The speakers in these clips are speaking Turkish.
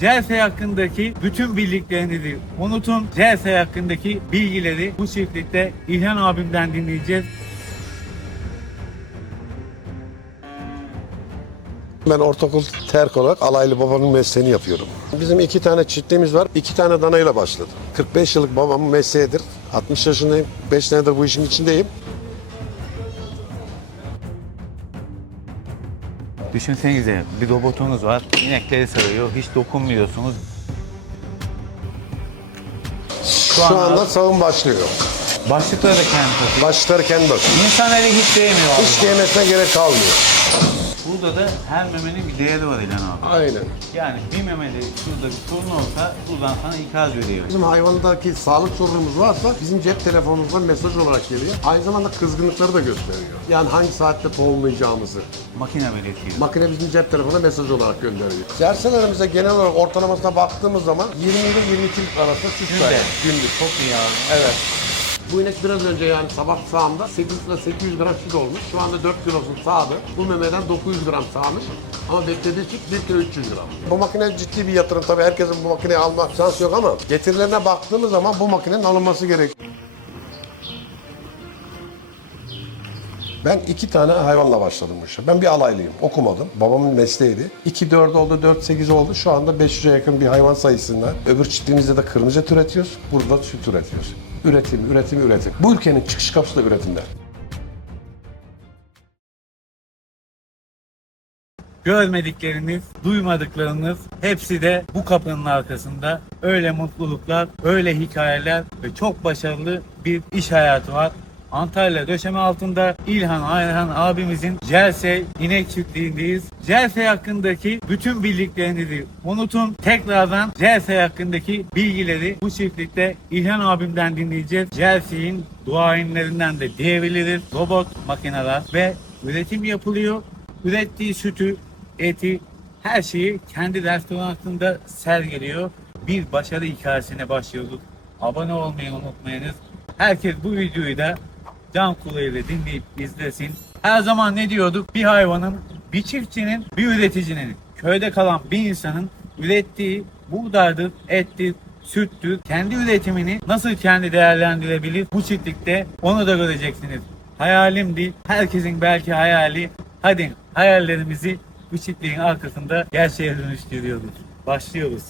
Jersey hakkındaki bütün bildiklerinizi unutun. Jersey hakkındaki bilgileri bu çiftlikte İlhan abimden dinleyeceğiz. Ben ortaokul terk olarak alaylı babanın mesleğini yapıyorum. Bizim 2 tane çiftliğimiz var. 2 tane danayla başladı. 45 yıllık babamın mesleğidir. 60 yaşındayım. 5 senedir bu işin içindeyim. Düşünsenize bir robotunuz var. İnekleri sağıyor. Hiç dokunmuyorsunuz. Şu anda sağım başlıyor. Başlıkları da kendi takıyor. Başları kendi bakıyor. İnsan eli hiç değmiyor abi. Hiç değmesine gerek kalmıyor. Burada da her memenin bir değeri var İlhan abi. Aynen. Yani bir memede şurada bir sorun olsa buradan sana ikaz veriyor. Bizim hayvandaki sağlık sorunumuz varsa bizim cep telefonumuzdan mesaj olarak geliyor. Aynı zamanda kızgınlıkları da gösteriyor. Yani hangi saatte tohumlayacağımızı. Makine belirtiyor. Makine bizim cep telefonuna mesaj olarak gönderiyor. Cerselerimize genel olarak ortalamasına baktığımız zaman 20 ile 22 arasında süt Günde. veriyor. Günlük. Çok iyi abi. Evet. Bu inek biraz önce yani sabah sağımda 8 ile 800 gram süt olmuş. Şu anda 4 kilosunu sağdı. Bu memeden 900 gram sağmış. Ama beklediği süt 1 kilo 300 gram. Bu makine ciddi bir yatırım. Tabii herkesin bu makineyi alma şansı yok ama getirilerine baktığımız zaman bu makinenin alınması gerekiyor. Ben 2 tane hayvanla başladım bu işe. Ben bir alaylıyım. Okumadım. Babamın mesleğiydi. 2-4 oldu, 4-8 oldu. Şu anda 500'e yakın bir hayvan sayısında. Öbür çiftliğimizde de kırmızı et üretiyoruz. Burada da süt üretiyoruz. Üretim, üretim, üretim. Bu ülkenin çıkış kapısı da üretimde. Görmedikleriniz, duymadıklarınız hepsi de bu kapının arkasında. Öyle mutluluklar, öyle hikayeler ve çok başarılı bir iş hayatı var. Antalya döşeme altında İlhan Ayhan abimizin Jersey inek çiftliğindeyiz. Jersey hakkındaki bütün bildiklerinizi unutun. Tekrardan Jersey hakkındaki bilgileri bu çiftlikte İlhan abimden dinleyeceğiz. Jersey'in duayenlerinden de diyebiliriz. Robot makineler ve üretim yapılıyor. Ürettiği sütü, eti, her şeyi kendi restoranında sergiliyor. Bir başarı hikayesine başlıyoruz. Abone olmayı unutmayınız. Herkes bu videoyu da can kulağıyla dinleyip izlesin. Her zaman ne diyorduk? Bir hayvanın, bir çiftçinin, bir üreticinin, köyde kalan bir insanın ürettiği buğdaydır, ettir, süttür. Kendi üretimini nasıl kendi değerlendirebilir? Bu çiftlikte onu da göreceksiniz. Hayalimdi. Herkesin belki hayali. Hadi hayallerimizi bu çiftliğin arkasında gerçeğe dönüştürüyoruz. Başlıyoruz.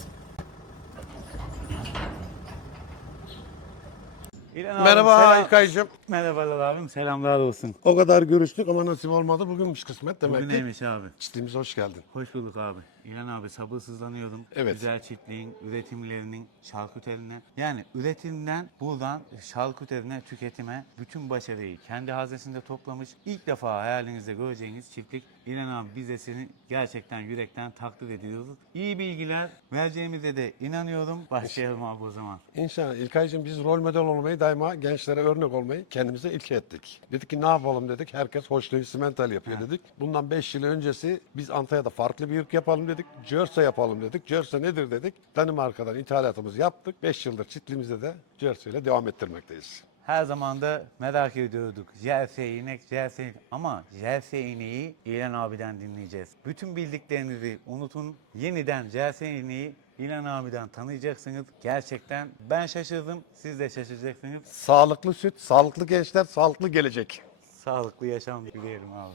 İlhan abim, Merhaba selam. İlkay'cığım. Merhabalar abim, selamlar olsun. O kadar görüştük ama nasip olmadı. Bugünmüş kısmet demek Bugün ki. neymiş abi? Çiftliğimize hoş geldin. Hoş bulduk abi. İlhan abi sabırsızlanıyordum. Evet. Güzel çiftliğin, üretimlerinin, şarküterine. Yani üretimden buradan şarküterine, tüketime bütün başarıyı kendi haznesinde toplamış. İlk defa hayalinizde göreceğiniz çiftlik. İlhan abi biz de seni gerçekten yürekten takdir ediyoruz. İyi bilgiler vereceğimize de inanıyorum. Başlayalım abi o zaman. İnşallah İlkay'cığım biz rol model olmayı daima gençlere örnek olmayı kendimize ilke ettik. Dedik ki ne yapalım dedik. Herkes hoşluğu simental yapıyor dedik. Bundan 5 yıl öncesi biz Antalya'da farklı bir ırk yapalım dedik. Jersey yapalım dedik. Jersey nedir dedik. Danimarka'dan ithalatımızı yaptık. 5 yıldır çiftliğimizde de Jersey ile devam ettirmekteyiz. Her zaman da merak ediyorduk. Jersey inek, Jersey inek. Ama Jersey ineği İlhan abiden dinleyeceğiz. Bütün bildiklerinizi unutun. Yeniden Jersey ineği İlhan abiden tanıyacaksınız. Gerçekten ben şaşırdım. Siz de şaşıracaksınız. Sağlıklı süt, sağlıklı gençler, sağlıklı gelecek. Sağlıklı yaşam dileyelim abi.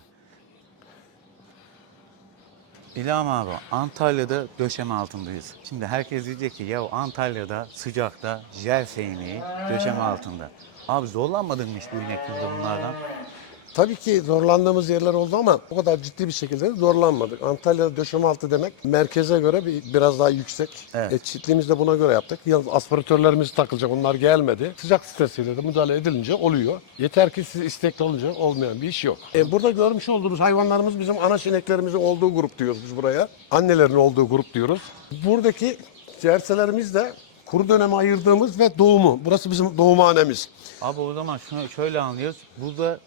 İlham abi, Antalya'da döşeme altındayız. Şimdi herkes diyecek ki ya Antalya'da sıcakta Jersey ineği döşeme altında. Abi zorlanmadın mı hiç bu ineklerinde bunlardan? Tabii ki zorlandığımız yerler oldu ama o kadar ciddi bir şekilde de zorlanmadık. Antalya'da döşeme altı demek merkeze göre biraz daha yüksek. Evet. Çiftliğimizi de buna göre yaptık. Yalnız aspiratörlerimiz takılacak, onlar gelmedi. Sıcak stresiyle de müdahale edilince oluyor. Yeter ki siz istekli olunca olmayan bir iş yok. Burada görmüş olduğunuz hayvanlarımız bizim anaç ineklerimizin olduğu grup diyoruz biz buraya. Annelerin olduğu grup diyoruz. Buradaki cerselerimiz de kuru döneme ayırdığımız ve doğumu. Burası bizim doğumhanemiz. Abi o zaman şunu şöyle anlıyoruz. Burada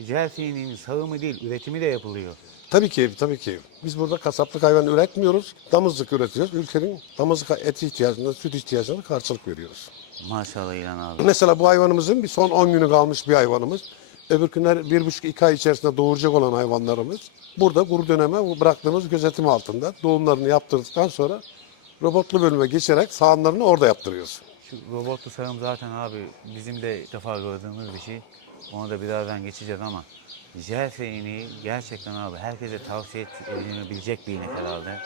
Jersey ineğinin sağımı değil, üretimi de yapılıyor. Tabii ki, tabii ki. Biz burada kasaplık hayvan üretmiyoruz. Damızlık üretiyoruz. Ülkenin damızlık eti ihtiyacına, süt ihtiyacına karşılık veriyoruz. Maşallah İlhan abi. Mesela bu hayvanımızın bir son 10 günü kalmış bir hayvanımız. Öbür günler 1,5-2 ay içerisinde doğuracak olan hayvanlarımız burada kuru döneme bu bıraktığımız gözetim altında doğumlarını yaptırdıktan sonra robotlu bölüme geçerek sağımlarını orada yaptırıyoruz. Şu robotlu sağım zaten abi bizim de ilk defa gördüğümüz bir şey. Ona da birazdan geçeceğiz ama jersey ineği gerçekten abi herkese tavsiye edilebilecek bir inek herhalde.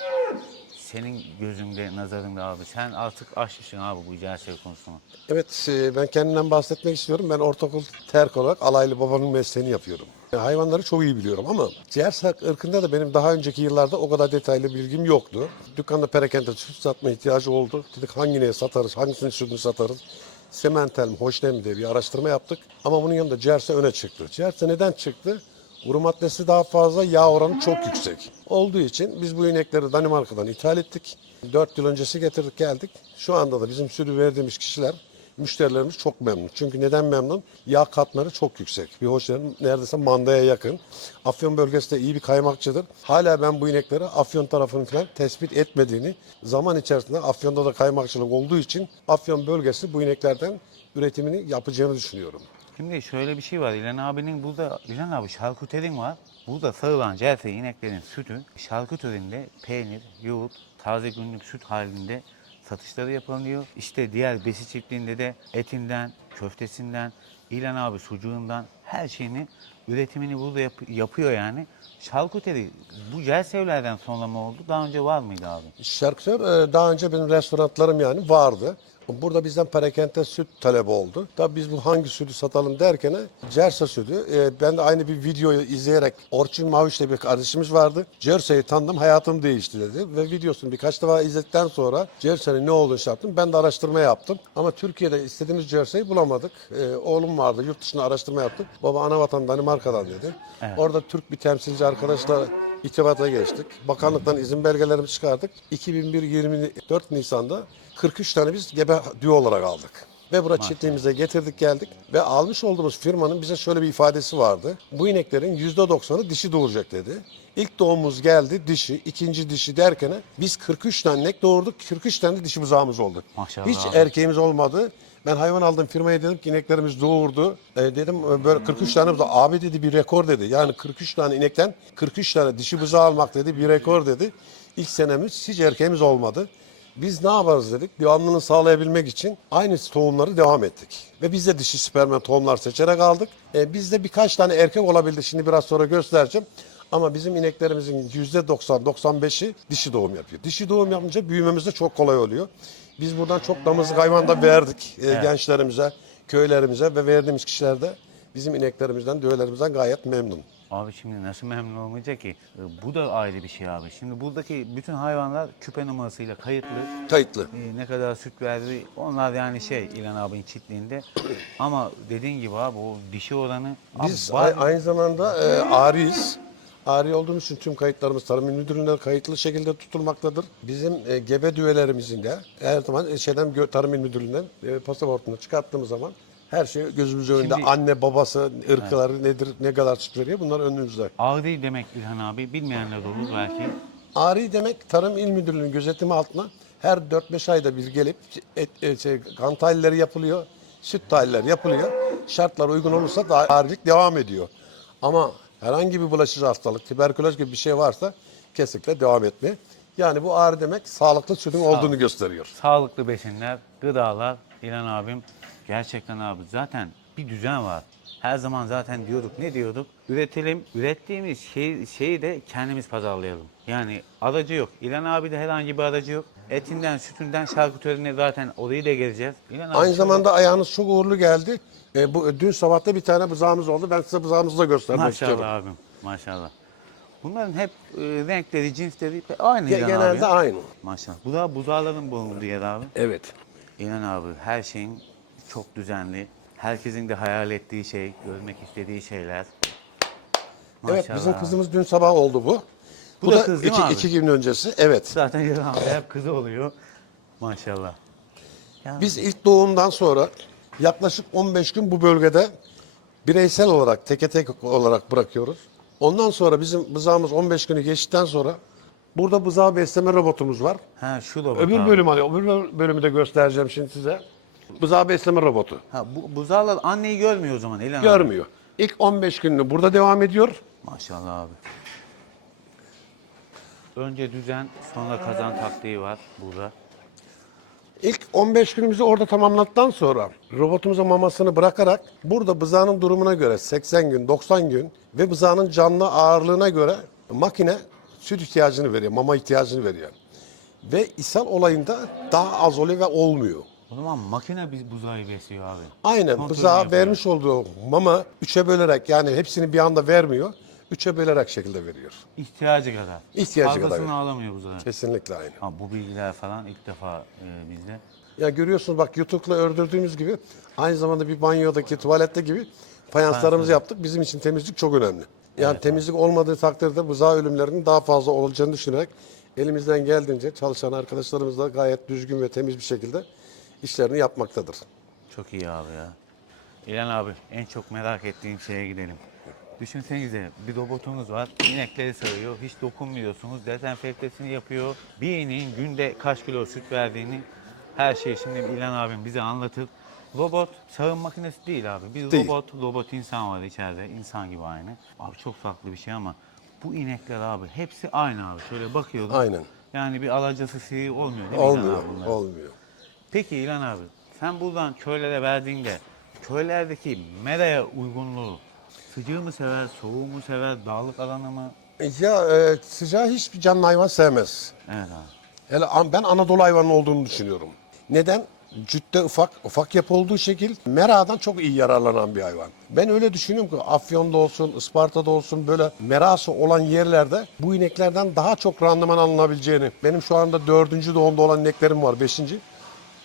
Senin gözünde, nazarında abi sen artık aşmışsın abi bu jersey konusunu. Evet, ben kendimden bahsetmek istiyorum. Ben ortaokul terk olarak alaylı babanın mesleğini yapıyorum. Hayvanları çok iyi biliyorum ama ciğer ırkında da benim daha önceki yıllarda o kadar detaylı bilgim yoktu. Dükkanda perakende süt satma ihtiyacı oldu. Dedik hangi ineği satarız, hangisinin sütünü satarız? Sementel mi, Holstein mi diye bir araştırma yaptık. Ama bunun yanında ciğerse öne çıktı. Ciğerse neden çıktı? Kuru maddesi daha fazla, yağ oranı çok yüksek. Olduğu için biz bu inekleri Danimarka'dan ithal ettik. 4 yıl öncesi getirdik geldik. Şu anda da bizim sütü verdiğimiz kişiler, müşterilerimiz çok memnun. Çünkü neden memnun? Yağ katları çok yüksek. Bir hoşların neredeyse mandaya yakın. Afyon bölgesi de iyi bir kaymakçıdır. Hala ben bu inekleri Afyon tarafının falan tespit etmediğini, zaman içerisinde Afyon'da da kaymakçılık olduğu için Afyon bölgesi bu ineklerden üretimini yapacağını düşünüyorum. Şimdi şöyle bir şey var. İlhan abinin burada, İlhan abi şarküterin var. Burada sağılan jersey ineklerin sütü şarküterinde peynir, yoğurt, taze günlük süt halinde satışları yapılıyor. İşte diğer besi çiftliğinde de etinden, köftesinden, İlhan abi sucuğundan her şeyini üretimini burada yapıyor yani. Şarküteri bu jerseylerden sonra mı oldu? Daha önce var mıydı abi? Şarkütör daha önce benim restoranlarım yani vardı. Burada bizden perakende süt talebi oldu. Tabii biz bu hangi sütü satalım derken Cersa sütü. Ben de aynı bir videoyu izleyerek Orçun Maviş diye bir kardeşimiz vardı. Jersey'i tanıdım, hayatım değişti dedi. Ve videosunu birkaç defa izledikten sonra Jersey'nin ne olduğunu şey yaptım. Ben de araştırma yaptım. Ama Türkiye'de istediğimiz Jersey'i bulamadık. Oğlum vardı, yurt dışında araştırma yaptım. Baba anavatan Danimarka'dan dedi. Evet. Orada Türk bir temsilci arkadaşla İrtibata geçtik. Bakanlıktan izin belgelerimizi çıkardık. 2001-24 Nisan'da 43 tane biz gebe düğü olarak aldık. Ve buraya çiftliğimize getirdik geldik. Ve almış olduğumuz firmanın bize şöyle bir ifadesi vardı. Bu ineklerin %90'ı dişi doğuracak dedi. İlk doğumumuz geldi dişi, ikinci dişi derken biz 43 tane inek doğurduk. 43 tane de dişi buzağımız oldu. Maşallah Hiç abi. erkeğimiz olmadı. Ben hayvan aldığım firmaya dedim ki ineklerimiz doğurdu. Dedim böyle 43 tane buzağı. Abi dedi bir rekor dedi. Yani 43 tane inekten 43 tane dişi buzağı almak dedi bir rekor dedi. İlk senemiz hiç erkeğimiz olmadı. Biz ne yaparız dedik. Devamlılığını sağlayabilmek için aynı tohumları devam ettik. Ve biz de dişi spermen tohumlar seçerek aldık. Bizde birkaç tane erkek olabildi. Şimdi biraz sonra göstereceğim. Ama bizim ineklerimizin %90-95'i dişi doğum yapıyor. Dişi doğum yapınca büyümemiz de çok kolay oluyor. Biz buradan çok damızlık hayvan da verdik gençlerimize, köylerimize ve verdiğimiz kişiler de bizim ineklerimizden, düvelerimizden gayet memnun. Abi şimdi nasıl memnun olmayacak ki? Bu da ayrı bir şey abi. Şimdi buradaki bütün hayvanlar küpe numarasıyla kayıtlı. Kayıtlı. Ne kadar süt verdi onlar yani İlhan abinin çiftliğinde. Ama dediğin gibi abi o dişi oranı... Biz Abi var- aynı zamanda ariyiz. Ari olduğumuz için tüm kayıtlarımız Tarım İl Müdürlüğü'nde kayıtlı şekilde tutulmaktadır. Bizim gebe düvelerimizin de her zaman Tarım İl Müdürlüğü'nden pasaportunu çıkarttığımız zaman her şey gözümüz önünde. Şimdi- Anne, babası, ırkları nedir, ne kadar süt veriyor bunlar önümüzde. Ağrı demek İlhan abi bilmeyenler de olur belki. Ari demek Tarım İl Müdürlüğü'nün gözetimi altına her 4-5 ayda bir gelip kan tahlilleri yapılıyor, süt tahlilleri yapılıyor. Şartlar uygun olursa da arilik devam ediyor. Ama herhangi bir bulaşıcı hastalık, tüberküloz gibi bir şey varsa kesinlikle devam etmiyor. Yani bu ağrı demek sağlıklı sütün olduğunu gösteriyor. Sağlıklı besinler, gıdalar İlhan abim gerçekten abi zaten bir düzen var. Her zaman zaten diyorduk ne diyorduk? Üretelim, ürettiğimiz şeyi de kendimiz pazarlayalım. Yani aracı yok. İlhan abi de herhangi bir aracı yok. Etinden, sütünden, şarküterine zaten orayı da geleceğiz. İlhan abi Aynı şöyle- zamanda ayağınız çok uğurlu geldi. Dün sabahta bir tane buzağımız oldu. Ben size buzağımızı da göstermek istiyorum. Maşallah abim, maşallah. Bunların hep renkleri, cinsleri aynı İlhan Genelde abi. aynı. Maşallah. Bu da buzağların bulunduğu yer abi. Evet. İnan abi her şeyin çok düzenli. Herkesin de hayal ettiği şey, görmek istediği şeyler. Evet Maşallah. bizim kızımız dün sabah oldu bu. Bu da kız değil mi abi? iki gün öncesi. Evet. Zaten İlhan abi hep kızı oluyor. Maşallah. Yani Biz ilk doğumdan sonra yaklaşık 15 gün bu bölgede bireysel olarak teke tek olarak bırakıyoruz. Ondan sonra bizim bızağımız 15 günü geçtikten sonra burada bızağı besleme robotumuz var. ha şu da bak Öbür abi. bölüm öbür bölümü de göstereceğim şimdi size. Bızağı besleme robotu. Ha bu buzağlar anneyi görmüyor o zaman İlhan abi. Görmüyor. İlk 15 gününü burada devam ediyor. Maşallah abi. Önce düzen, sonra kazan taktiği var burada. İlk 15 günümüzü orada tamamladıktan sonra robotumuza mamasını bırakarak burada bızağının durumuna göre 80 gün, 90 gün ve bızağının canlı ağırlığına göre makine süt ihtiyacını veriyor, mama ihtiyacını veriyor. Ve ishal olayında daha az oluyor ve olmuyor. O zaman makine biz buzağı besliyor abi. Aynen Kontrolünü bızağa yapıyor. vermiş olduğu mama 3'e bölerek, yani hepsini bir anda vermiyor. 3'e bölerek şekilde veriyor. İhtiyacı kadar. İhtiyacı kadar. Fazlasını alamıyor buzağı. Kesinlikle aynı. Ha, bu bilgiler falan ilk defa bizde. Ya görüyorsunuz bak YouTube'la ördürdüğümüz gibi aynı zamanda bir banyodaki tuvalette gibi fayanslarımızı yaptık. Bizim için temizlik çok önemli. Yani temizlik olmadığı takdirde bızağı ölümlerinin daha fazla olacağını düşünerek elimizden geldiğince çalışan arkadaşlarımız da gayet düzgün ve temiz bir şekilde işlerini yapmaktadır. Çok iyi abi ya. İlhan abi en çok merak ettiğim şeye gidelim. Düşünsenize bir robotunuz var, inekleri sağıyor, hiç dokunmuyorsunuz, dezenfektesini yapıyor. Bir ineğin günde kaç kilo süt verdiğini her şeyi şimdi İlhan abim bize anlatır. Robot sağım makinesi değil abi. Bir Değil. robot insan var içeride, insan gibi aynı. Abi çok farklı bir şey ama bu inekler abi hepsi aynı abi. Şöyle bakıyordum. Aynen. Yani bir alacası sihir olmuyor değil mi İlhan Olmuyor, abi bunlar? olmuyor. Peki İlhan abi, sen buradan köylere verdiğinde köylerdeki meraya uygunluğu sıcağı mı sever, soğuğu mu sever, dağlık alanı mı? Ya sıcağı hiçbir canlı hayvan sevmez. Evet abi. Hele ben Anadolu hayvanı olduğunu düşünüyorum. Neden? Cütte ufak yapı olduğu şekil meradan çok iyi yararlanan bir hayvan. Ben öyle düşünüyorum ki Afyon'da olsun, Isparta'da olsun böyle merası olan yerlerde bu ineklerden daha çok randıman alınabileceğini. Benim şu anda 4. doğumda olan ineklerim var, 5.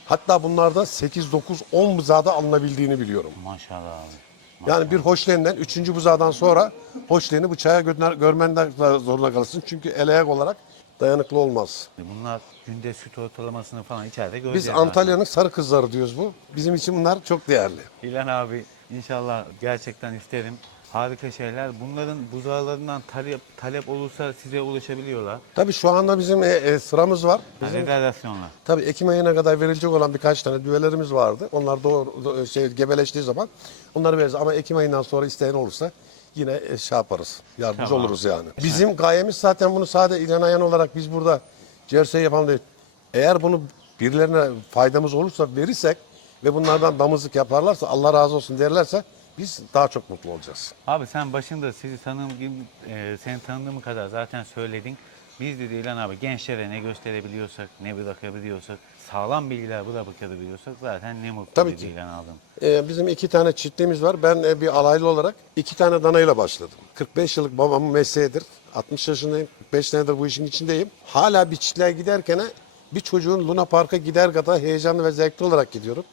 Hatta bunlarda 8, 9, 10 bızağda alınabildiğini biliyorum. Maşallah abi. Yani bir hoşleninden 3. buzağdan sonra hoşleni bıçağa görmenden zorunda kalırsın. Çünkü el ayak olarak dayanıklı olmaz. Bunlar günde süt ortalamasını falan içeride göreceğiz. Biz zaten. Antalya'nın sarı kızları diyoruz bu. Bizim için bunlar çok değerli. İlhan abi inşallah gerçekten isterim. Harika şeyler. Bunların buzağlarından talep olursa size ulaşabiliyorlar. Tabii şu anda bizim sıramız var. Yani rezervasyonla. Tabii Ekim ayına kadar verilecek olan birkaç tane düvelerimiz vardı. Onlar gebeleştiği zaman onları veririz. Ama Ekim ayından sonra isteyen olursa yine şey yaparız. Yardımcı Tamam. oluruz yani. Bizim gayemiz zaten bunu sadece İlhan Ayan olarak biz burada jersey yapalım değil. Eğer bunu birilerine faydamız olursa verirsek ve bunlardan damızlık yaparlarsa Allah razı olsun derlerse biz daha çok mutlu olacağız. Abi sen başında seni tanıdığım kadar zaten söyledin. Biz de İlhan abi gençlere ne gösterebiliyorsak, ne bırakabiliyorsak, sağlam bilgiler bırakabiliyorsak zaten ne mutlu Tabii dedi ki. İlhan abim. Bizim 2 tane çiftliğimiz var. Ben bir alaylı olarak 2 tane danayla başladım. 45 yıllık babamın mesleğidir. 60 yaşındayım. 45 senedir bu işin içindeyim. Hala bir çiftliğe giderken bir çocuğun Luna Park'a gider kadar heyecanlı ve zevkli olarak gidiyorum.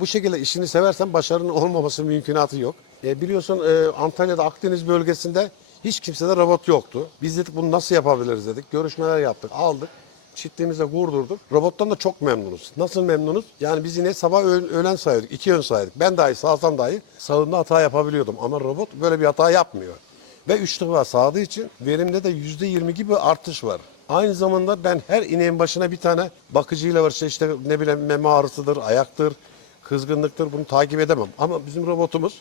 Bu şekilde işini seversen başarının olmaması mümkünatı yok. Biliyorsun Antalya'da Akdeniz bölgesinde hiç kimsede robot yoktu. Biz dedik bunu nasıl yapabiliriz dedik. Görüşmeler yaptık, aldık. Çiftliğimize kurdurduk. Robottan da çok memnunuz. Nasıl memnunuz? Yani biz yine sabah öğlen sayıyorduk. 2 yön sayıyorduk. Ben dahi sağsam dahi sağında hata yapabiliyordum. Ama robot böyle bir hata yapmıyor. Ve 3 defa sağdığı için verimde de %20 gibi artış var. Aynı zamanda ben her ineğin başına bir tane bakıcıyla var. İşte ne bileyim meme ağrısıdır, ayaktır, kızgınlıktır, bunu takip edemem. Ama bizim robotumuz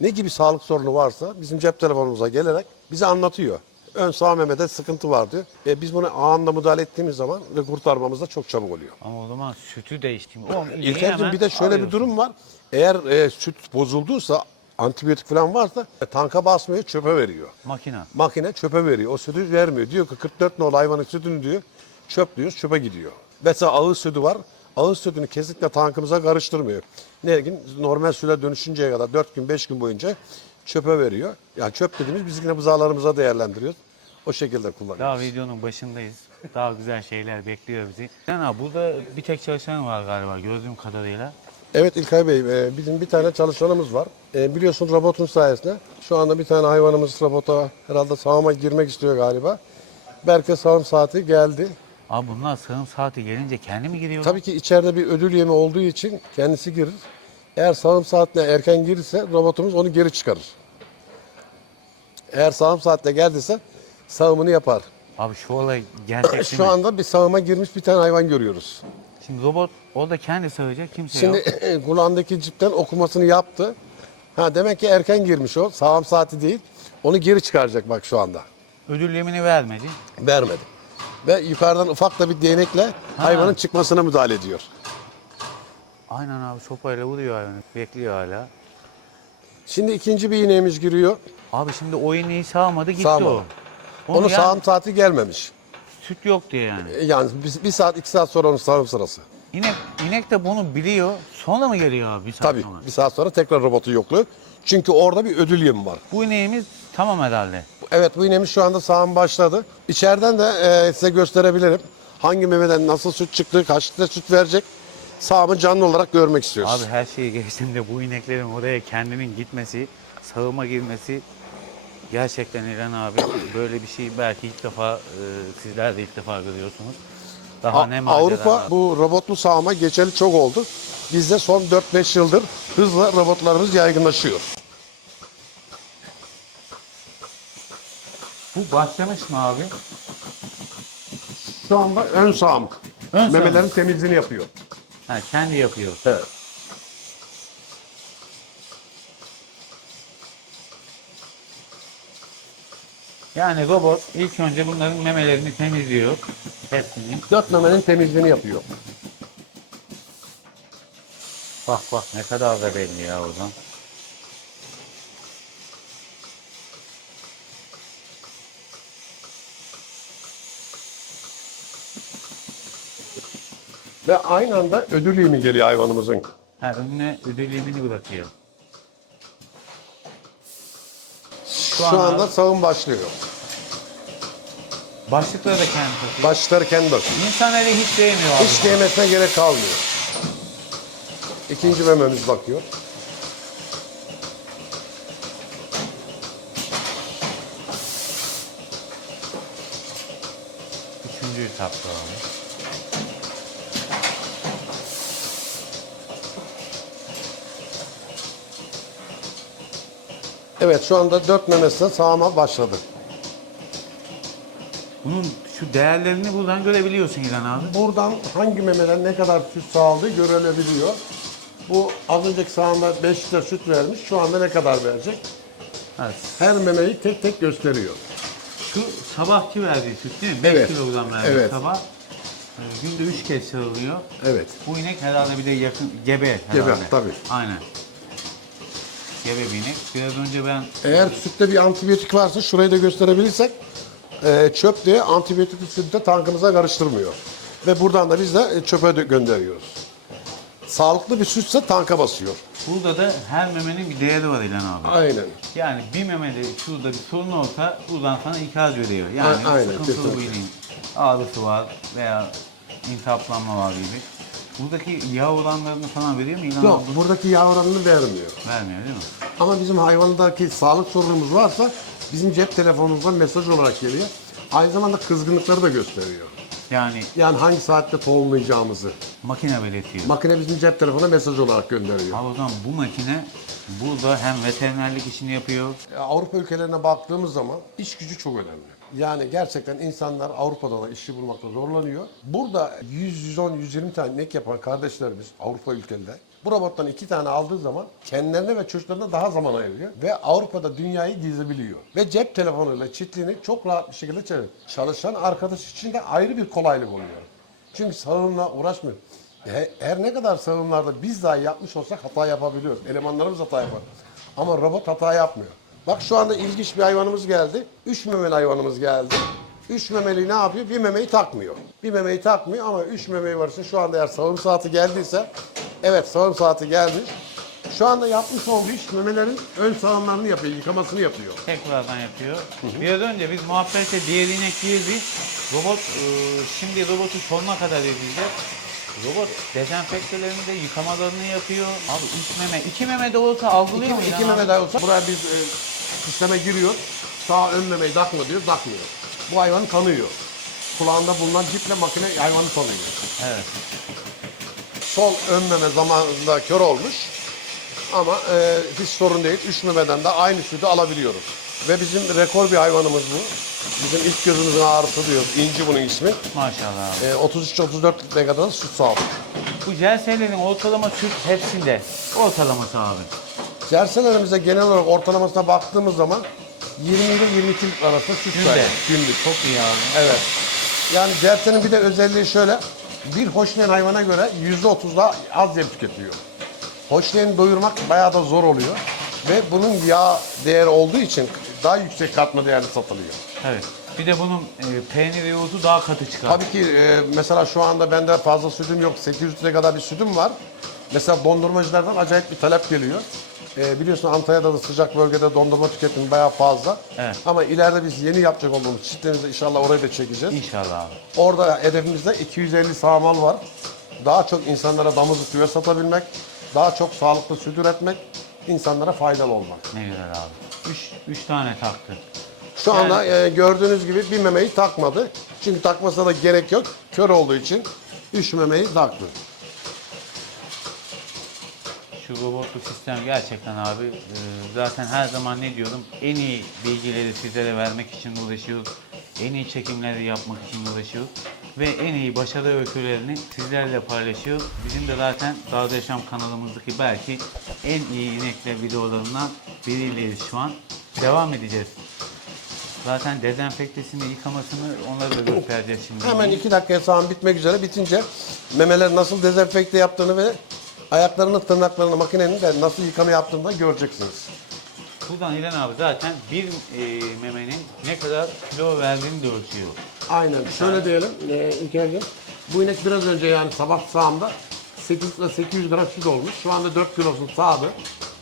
ne gibi sağlık sorunu varsa bizim cep telefonumuza gelerek bize anlatıyor. Ön sağ memede sıkıntı var diyor. Biz bunu anında müdahale ettiğimiz zaman ve kurtarmamız da çok çabuk oluyor. Ama o zaman sütü değiştim. İlker'cim bir de şöyle bir durum var. Eğer süt bozulduysa, antibiyotik falan varsa tanka basmıyor, çöpe veriyor. Makine. Makine çöpe veriyor. O sütü vermiyor. Diyor ki 44 nolu hayvanın sütünü diyor çöp diyoruz, çöpe gidiyor. Mesela ağız sütü var. Ağız sütünü kesinlikle tankımıza karıştırmıyor. Ne gün normal süre dönüşünceye kadar 4 gün 5 gün boyunca çöpe veriyor. Yani çöp dediğimiz biz yine buzağlarımıza değerlendiriyoruz. O şekilde kullanıyoruz. Daha videonun başındayız. Daha güzel şeyler bekliyor bizi. Yani burada bir tek çalışan var galiba gördüğüm kadarıyla. Evet İlkay Bey, bizim bir tane çalışanımız var. Biliyorsun robotun sayesinde şu anda bir tane hayvanımız robota herhalde sağıma girmek istiyor galiba. Belki sağım saati geldi. Abi bunlar sağım saati gelince kendi mi giriyor? Tabii ki içeride bir ödül yemi olduğu için kendisi girir. Eğer sağım saatine erken girirse robotumuz onu geri çıkarır. Eğer sağım saatte geldiyse sağımını yapar. Abi şu olay gerçek değil Şu mi? anda bir sağıma girmiş bir tane hayvan görüyoruz. Şimdi robot orada kendi sağacak kimse Şimdi yok. kulağındaki cipten okumasını yaptı. Ha demek ki erken girmiş o. Sağım saati değil. Onu geri çıkaracak bak şu anda. Ödül yemini vermedi. Vermedi. Ve yukarıdan ufak da bir değnekle hayvanın çıkmasına müdahale ediyor. Aynen abi, sopayla vuruyor hayvanı. Bekliyor hala. Şimdi ikinci bir iğnemiz giriyor. Abi şimdi o iğneyi sağmadı, gitti Sağmadı. o. Onun yani sağım saati gelmemiş. süt yok diye yani. Yani bir saat 2 saat sonra onun sağım sırası. İnek de bunu biliyor. Sonra mı geliyor abi bir saat Tabii sonra? bir saat sonra tekrar robotu yokluyor. Çünkü orada bir ödül yemi var. Bu ineğimiz tamam herhalde. Evet bu iğnemiz şu anda sağım başladı. İçeriden de size gösterebilirim. Hangi memeden nasıl süt çıktı, kaç litre süt verecek. Sağımı canlı olarak görmek istiyoruz. Abi her şeyi geçtiğinde bu ineklerin oraya kendinin gitmesi, sağıma girmesi gerçekten İlhan abi, böyle bir şey belki ilk defa sizler de ilk defa görüyorsunuz. Daha ne maceralar Avrupa var. bu robotlu sağıma geçeli çok oldu. Bizde son 4-5 yıldır hızla robotlarımız yaygınlaşıyor. Bu başlamış mı abi? Şu anda ön sağım. Ön sağım. Memelerin temizliğini yapıyor. Ha, kendi yapıyor. Evet. Yani robot ilk önce bunların memelerini temizliyor. Hepsini. 4 memenin temizliğini yapıyor. Bak bak ne kadar da belli ya oradan. Ve aynı anda ödül yemi geliyor hayvanımızın. Ha, önüne ödül yemini bırakıyor. Şu anda sağım başlıyor. Başlıkları da kendi takıyor. Başları kendi bakıyor. İnsan eli hiç değmiyor abi. Hiç değmesine gerek kalmıyor. İkinci mememiz bakıyor. Üçüncü etapta abi. Evet şu anda 4 memesi sağıma başladı. Bunun şu değerlerini buradan görebiliyorsun İlhan abi. Buradan hangi memeden ne kadar süt sağladığı görülebiliyor. Bu az önceki sağımda 5 litre süt vermiş. Şu anda ne kadar verecek? Evet. Her memeyi tek tek gösteriyor. Şu sabahki verdiği süt değil mi? 5 Evet. kilogram verdiği Evet. sabah. Günde 3 kez sağılıyor. Evet. Bu inek herhalde bir de yakın gebe herhalde. Gebe, tabii. Aynen. Gebe bir inek. Biraz önce ben Eğer sütte bir antibiyotik varsa şurayı da gösterebilirsek çöp diye antibiyotik sütü de tankımıza karıştırmıyor. Ve buradan da biz de çöpe de gönderiyoruz. Sağlıklı bir sütse tanka basıyor. burada da her memenin bir değeri var İlhan abi. Aynen. Yani bir memede şurada bir sorun olsa buradan sana ikaz veriyor. Yani Aynen, sıkıntılı bu kesinlikle. ineğin. Ağrısı var veya intihaplanma var gibi. Buradaki yağ oranlarını falan veriyor mu İlhan Yok abi? buradaki yağ oranını vermiyor. Vermiyor değil mi? Ama bizim hayvandaki sağlık sorunumuz varsa bizim cep telefonumuzdan mesaj olarak geliyor. Aynı zamanda kızgınlıkları da gösteriyor. Yani Yani hangi saatte tohumlayacağımızı. makine belirtiyor. Makine bizim cep telefonuna mesaj olarak gönderiyor. Abi o zaman bu makine burada hem veterinerlik işini yapıyor. Avrupa ülkelerine baktığımız zaman iş gücü çok önemli. Yani gerçekten insanlar Avrupa'da da işçi bulmakta zorlanıyor. Burada 100, 110, 120 tane inek yapan kardeşlerimiz Avrupa ülkelerinde bu robottan 2 tane aldığı zaman kendilerine ve çocuklarına daha zaman ayırıyor. Ve Avrupa'da dünyayı gezebiliyor. Ve cep telefonuyla çiftliğini çok rahat bir şekilde çeviriyor. Çalışan arkadaş için de ayrı bir kolaylık oluyor. Çünkü sağımla uğraşmıyor. Her ne kadar sağımlarda biz dahi yapmış olsak hata yapabiliyoruz. Elemanlarımız hata yapar. Ama robot hata yapmıyor. Bak şu anda ilginç bir hayvanımız geldi. 3 memeli hayvanımız geldi. 3 memeli ne yapıyor? Bir memeyi takmıyor. Bir memeyi takmıyor ama 3 memeyi varsa şu anda eğer sağım saati geldiyse, evet sağım saati gelmiş. Şu anda yapmış olduğu iş memelerin ön sağımlarını yapıyor, yıkamasını yapıyor. Tekrardan yapıyor. Biraz önce biz muhabbete diğer inek girdik. Robot şimdi robotu sonuna kadar izleyeceğiz. Robot dezenfektelerini de yıkamalarını yapıyor. Abi 3 meme, 2 meme de olsa algılıyor mu? İki İlhan meme abi? daha olsa buraya biz sisteme giriyor. Sağ ön memeyi takma diyor, takmıyor. Bu hayvan tanıyor. Kulağında bulunan ciple makine hayvanı tanıyor. Evet. Sol ön meme zamanında kör olmuş. Ama hiç sorun değil. 3 memeden de aynı sütü alabiliyoruz. Ve bizim rekor bir hayvanımız bu. Bizim ilk gözümüzün ağrısı diyoruz. İnci bunun ismi. Maşallah abi. 33-34 litre kadar süt sağlıyor. Bu Celse'lerin ortalama süt hepsinde. Ortalaması abi. Cerselerimize genel olarak ortalamasına baktığımız zaman 20 ile 22 arasında süt Günde. veriyor. Günlük. Çok iyi abi. Evet. Yani cersenin bir de özelliği şöyle. Bir hoşlayan hayvana göre %30 daha az yem tüketiyor. Hoşlayanı doyurmak bayağı da zor oluyor. Ve bunun yağ değeri olduğu için daha yüksek katma değerli satılıyor. Evet. Bir de bunun peynir yoğurdu daha katı çıkar. Tabii ki mesela şu anda bende fazla sütüm yok. 800 litre kadar bir sütüm var. Mesela dondurmacılardan acayip bir talep geliyor. Biliyorsun Antalya'da da sıcak bölgede dondurma tüketimi bayağı fazla. Evet. Ama ileride biz yeni yapacak olduğumuz çiftliğimizde inşallah orayı da çekeceğiz. İnşallah abi. Orada hedefimizde 250 sağmal var. Daha çok insanlara damızlık güve satabilmek, daha çok sağlıklı süt üretmek, insanlara faydalı olmak. Ne güzel abi. Üç tane taktı. Şu anda gördüğünüz gibi bir memeyi takmadı. Çünkü takmasına da gerek yok. Kör olduğu için 3 memeyi taktı. Şu robotlu sistem gerçekten abi zaten her zaman ne diyorum, en iyi bilgileri sizlere vermek için uğraşıyoruz. En iyi çekimleri yapmak için uğraşıyoruz. Ve en iyi başarı öykülerini sizlerle paylaşıyoruz. Bizim de zaten Dağda Yaşam kanalımızdaki belki en iyi inekler videolarından biriyleyiz şu an. Devam edeceğiz. Zaten dezenfektesini, yıkamasını onları da göstereceğiz şimdi. Hemen 2 dakikaya sağım bitmek üzere. Bitince memeler nasıl dezenfekte yaptığını ve ayaklarını, tırnaklarını makinenin de nasıl yıkama yaptığını da göreceksiniz. Buradan İlhan abi zaten bir memenin ne kadar kilo verdiğini de ölçüyor. Aynen. Şöyle diyelim İlker'cim. Bu inek biraz önce yani sabah sağımda 8 ile 800 gram süt olmuş. Şu anda 4 kilosunu sağdı.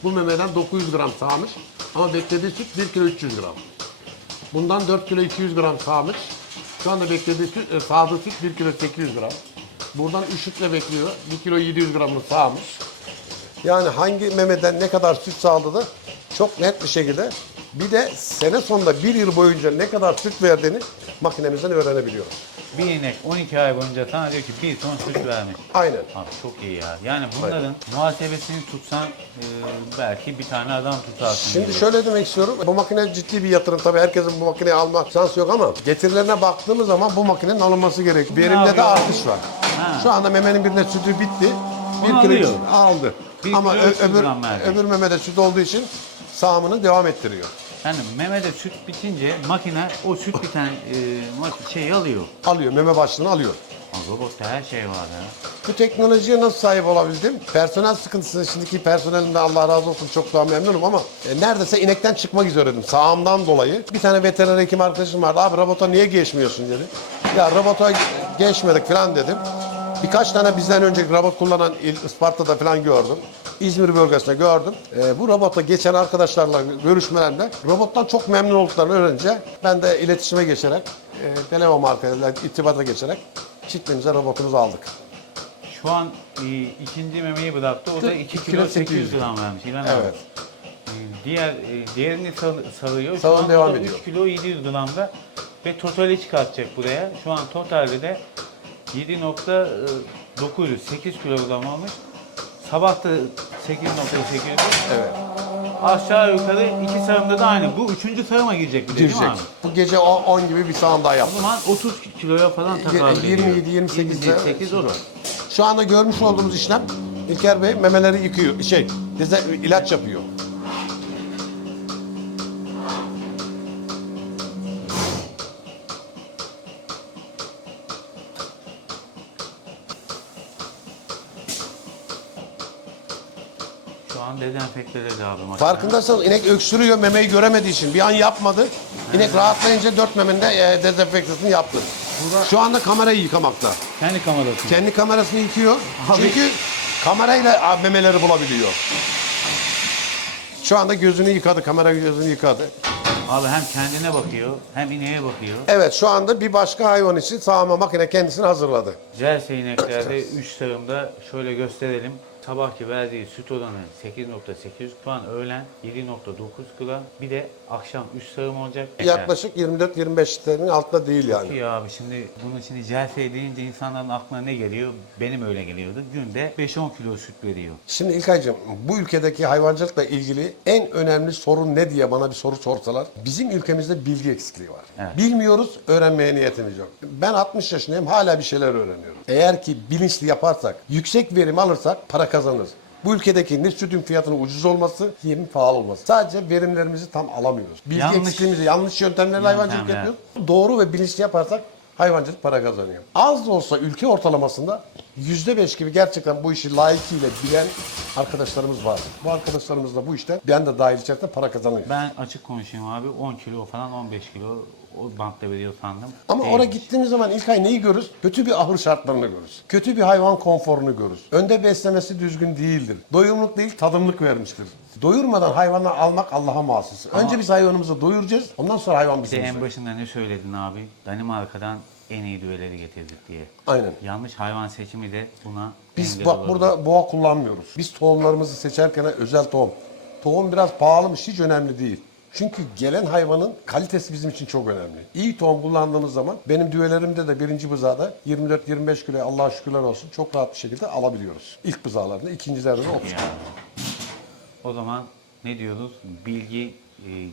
Bu memeden 900 gram sağmış. Ama beklediği süt 1 kilo 300 gram. Bundan 4 kilo 200 gram sağmış. Şu anda beklediği süt, sağdığı süt 1 kilo 800 gram. Buradan 3 sütle bekliyor. 1 kilo 700 gramını sağmış. Yani hangi memeden ne kadar süt sağladı da çok net bir şekilde. Bir de sene sonunda 1 yıl boyunca ne kadar süt verdiğini makinemizden öğrenebiliyoruz. Bir inek 12 ay boyunca sana diyor ki 1 ton süt vermiş. Aynen. Abi çok iyi ya. Yani bunların muhasebesini tutsan belki bir tane adam tutarsın. Şimdi gibi. şöyle demek istiyorum. Bu makine ciddi bir yatırım. Tabii herkesin bu makineyi alma şansı yok ama getirilerine baktığımız zaman bu makinenin alınması gerekiyor. Verimde de yapıyor? artış var. Ha. Şu anda memenin birinde sütü bitti. Onu 1 kilo alıyor. aldı. 1 Ama kilo 300 gram verdi. öbür memede süt olduğu için sağımını devam ettiriyor. Yani memede süt bitince makine o süt biten şeyi alıyor. Alıyor, meme başlığını alıyor. Ama robotta her şey var ya. Bu teknolojiye nasıl sahip olabildim? Personel sıkıntısı, şimdiki personelimden Allah razı olsun çok daha memnunum ama neredeyse inekten çıkmak üzereydim sağımdan dolayı. Bir tane veteriner hekim arkadaşım vardı, abi robota niye geçmiyorsun dedi. Ya robota geçmedik falan dedim. Birkaç tane bizden önce robot kullanan Isparta'da falan gördüm. İzmir bölgesinde gördüm. Bu robota geçen arkadaşlarla görüşmelerinde robottan çok memnun olduklarını öğrenince ben de iletişime geçerek, telefon markayla irtibata geçerek çiftliğimize robotumuzu aldık. Şu an ikinci memeyi bıraktı. O da 2 kilo 800 gram vermiş. İlhan abi. Evet. Diğerini salıyor. Şu Salon an devam o da ediyor. 3 kilo 700 gramda ve totali çıkartacak buraya. Şu an totalde de 7.900 8 kilogram olmuş. Sabah da 8.800. Evet. Aşağı yukarı iki sarımda da aynı. Bu üçüncü sarıma girecek bir de değil mi Girecek. abi? Bu gece 10 gibi bir sağım daha O yaptım. zaman 30 kiloya falan takar. 27-28 28 olur. Şu anda görmüş olduğumuz işlem İlker Bey memeleri yıkıyor. İlaç yapıyor. Şu an dezenfektede de abi makine. Farkındaysanız inek öksürüyor memeyi göremediği için. Bir an yapmadı. İnek rahatlayınca 4 memenin de dezenfektasını yaptı. Şu anda kamerayı yıkamakta. Kendi kamerası. Kendi kamerasını yıkıyor. Abi. Çünkü kamerayla memeleri bulabiliyor. Şu anda gözünü yıkadı, kamera gözünü yıkadı. Abi hem kendine bakıyor hem ineğe bakıyor. Evet, şu anda bir başka hayvan için sağma makine kendisini hazırladı. Jersey ineklerde 3 sağımda şöyle gösterelim. Sabahki verdiği süt oranı 8.8, şu an öğlen 7.9 gram. Bir de akşam 3 sağım olacak. Yaklaşık 24-25 litrenin altında değil yani. Çok iyi abi, şimdi bunun şimdi Jersey deyince insanların aklına ne geliyor? Benim öyle geliyordu. Günde 5-10 kilo süt veriyor. Şimdi İlkay'cığım bu ülkedeki hayvancılıkla ilgili en önemli sorun ne diye bana bir soru sorsalar bizim ülkemizde bilgi eksikliği var. Evet. Bilmiyoruz, öğrenmeye niyetimiz yok. Ben 60 yaşındayım hala bir şeyler öğreniyorum. Eğer ki bilinçli yaparsak, yüksek verim alırsak para kazanırız. Bu ülkedeki ne sütün fiyatının ucuz olması, yemin pahalı olması. Sadece verimlerimizi tam alamıyoruz. Bilgi Yanlış- eksikliğimizi, yanlış yöntemlerle hayvancılık Yöntemler. yapıyoruz. Doğru ve bilinçli yaparsak hayvancılık para kazanıyor. Az da olsa ülke ortalamasında %5 gibi gerçekten bu işi layıkıyla bilen arkadaşlarımız var. Bu arkadaşlarımız da bu işte ben de dahil içerisinde para kazanıyor. Ben açık konuşayım abi, 10 kilo falan 15 kilo o bantta veriyor sandım. Ama Değilmiş. oraya gittiğimiz zaman ilk ay neyi görürüz? Kötü bir ahır şartlarını görürüz. Kötü bir hayvan konforunu görürüz. Önde beslemesi düzgün değildir. Doyumluk değil, tadımlık vermiştir. Doyurmadan hayvanı almak Allah'a mahsus. Önce biz hayvanımızı doyuracağız, ondan sonra hayvan İşte bizim. en başında ne söyledin abi? Danimarka'dan en iyi düveleri getirdik diye. Aynen. Yanlış hayvan seçimi de buna Biz engel bak olabilir. burada boğa kullanmıyoruz. Biz tohumlarımızı seçerken özel tohum. Tohum biraz pahalımış, hiç önemli değil. Çünkü gelen hayvanın kalitesi bizim için çok önemli. İyi tohum kullandığımız zaman benim düvelerimde de birinci bızağda 24-25 kilo Allah'a şükürler olsun çok rahat bir şekilde alabiliyoruz. İlk bızağlarında, ikincilerde de 30 kilo. Ya. O zaman ne diyoruz? Bilgi,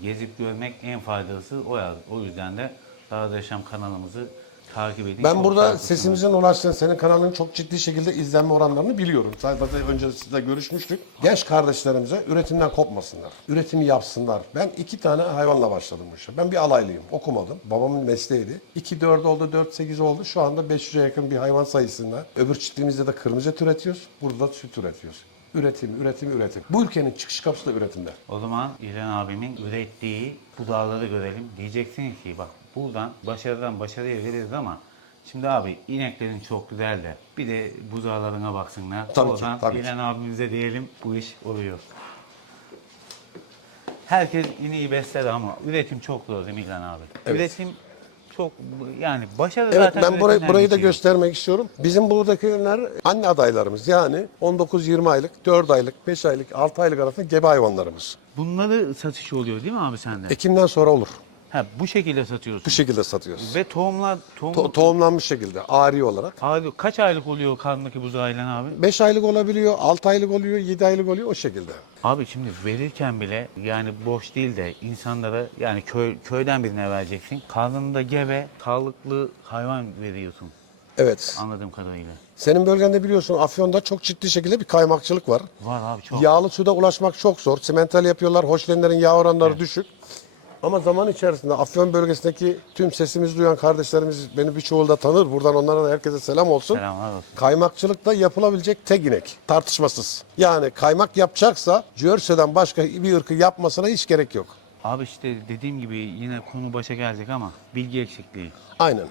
gezip görmek en faydalısı o ya. O yüzden de Dağda Yaşam kanalımızı takip edin. Ben Çok burada şarkısını- sesimizin ulaştığını, senin kanalının çok ciddi şekilde izlenme oranlarını biliyorum. Zaten önce sizle görüşmüştük. Genç kardeşlerimize üretimden kopmasınlar. Üretimi yapsınlar. Ben 2 tane hayvanla başladım bu işe. Ben bir alaylıyım. Okumadım. Babamın mesleğiydi. 2-4 oldu, 4-8 oldu. Şu anda 500'e yakın bir hayvan sayısında. Öbür çiftliğimizde de kırmızı et üretiyoruz. Burada da süt üretiyoruz. Üretim, üretim, üretim. Bu ülkenin çıkış kapısı da üretimde. O zaman İlhan abimin ürettiği budağları görelim. Diyeceksin ki bak buradan başarıdan başarıya geliriz ama şimdi abi ineklerin çok güzel de bir de buzağlarına baksınlar. Tabii ki, Oradan tabii ki. İlhan abimize diyelim bu iş oluyor. Herkes ineği besler ama üretim çok zor değil mi İlhan abi? Evet. Üretim çok yani başarı Evet, zaten ben burayı üretimden da geçiyor. göstermek istiyorum. Bizim buradakiler anne adaylarımız. Yani 19-20 aylık, 4 aylık, 5 aylık, 6 aylık arasında gebe hayvanlarımız. Bunları satış oluyor değil mi abi sende? Ekimden sonra olur. Ha, bu şekilde satıyorsun. Bu şekilde satıyoruz. Ve tohumlar Tohumlanmış şekilde, ari olarak. Abi, kaç aylık oluyor karnındaki buzağı İlhan abi? 5 aylık olabiliyor, 6 aylık oluyor, 7 aylık oluyor o şekilde. Abi şimdi verirken bile yani boş değil de insanlara yani köyden birine vereceksin. Karnında gebe, sağlıklı hayvan veriyorsun Evet. anladığım kadarıyla. Senin bölgende biliyorsun Afyon'da çok ciddi şekilde bir kaymakçılık var. Var abi çok. Yağlı suda ulaşmak çok zor. Simental yapıyorlar, hoşlenlerin yağ oranları düşük. Ama zaman içerisinde Afyon bölgesindeki tüm sesimizi duyan kardeşlerimiz beni birçoğu da tanır. Buradan onlara da herkese selam olsun. Selamlar olsun. Kaymakçılıkta yapılabilecek tek inek. Tartışmasız. Yani kaymak yapacaksa Jersey'den başka bir ırkı yapmasına hiç gerek yok. Abi işte dediğim gibi yine konu başa gelecek ama bilgi eksikliği. Aynen.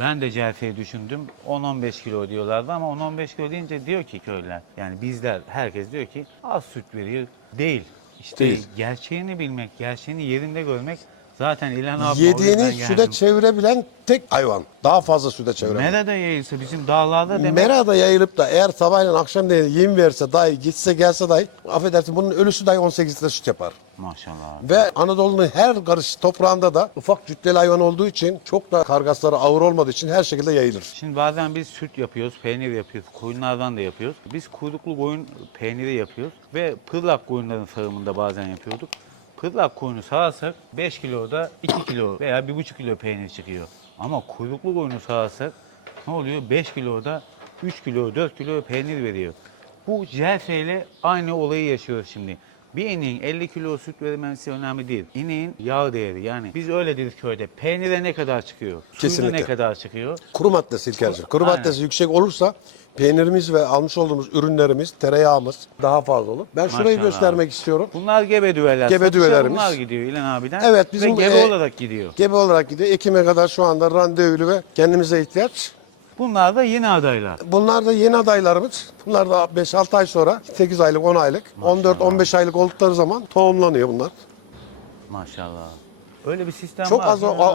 Ben de Cerfe'yi düşündüm. 10-15 kilo diyorlardı ama 10-15 kilo deyince diyor ki köylüler. Yani bizler herkes diyor ki az süt veriyor. Değil. İşte Değil. gerçeğini bilmek, gerçeğini yerinde görmek zaten İlhan abi Yediğini süde çevirebilen tek hayvan. Daha fazla süde çevirebilen. Mera'da yayılsa bizim dağlarda demek. Mera'da yayılıp da eğer sabahleyin akşam yem verse dahi gitse gelse dahi affedersin bunun ölüsü dahi 18 litre süt yapar. Maşallah abi. Ve Anadolu'nun her karış toprağında da ufak cütteli hayvan olduğu için çok da kargasları ağır olmadığı için her şekilde yayılır. Şimdi bazen biz süt yapıyoruz, peynir yapıyoruz, koyunlardan da yapıyoruz. Biz kuyruklu koyun peyniri yapıyoruz ve pırlak koyunların sağımında bazen yapıyorduk. Pırlak koyunu sağarsak 5 kiloda 2 kilo veya 1,5 kilo peynir çıkıyor. Ama kuyruklu koyunu sağarsak ne oluyor? 5 kiloda 3 kilo, 4 kilo peynir veriyor. Bu Cerfe ile aynı olayı yaşıyoruz şimdi. Bir ineğin 50 kilo süt vermesi önemli değil. İneğin yağ değeri yani biz öyle deriz köyde. Peynire ne kadar çıkıyor? Suyuna Kesinlikle. ne kadar çıkıyor? Kuru maddesi İlker'cim. Kuru Aynen. maddesi yüksek olursa peynirimiz ve almış olduğumuz ürünlerimiz, tereyağımız daha fazla olur. Ben şurayı Maşallah göstermek istiyorum. Bunlar gebe düveler. Gebe Satışa düvelerimiz. Bunlar gidiyor İlhan abiden. Evet, bizim, Ve gebe olarak gidiyor. Gebe olarak gidiyor. Ekim'e kadar şu anda randevulu ve kendimize ihtiyaç. Bunlar da yeni adaylar. Bunlar da yeni adaylarımız. Bunlar da 5-6 ay sonra 8 aylık, 10 aylık, 14-15 aylık oldukları zaman tohumlanıyor bunlar. Maşallah. Öyle bir sistem Çok var.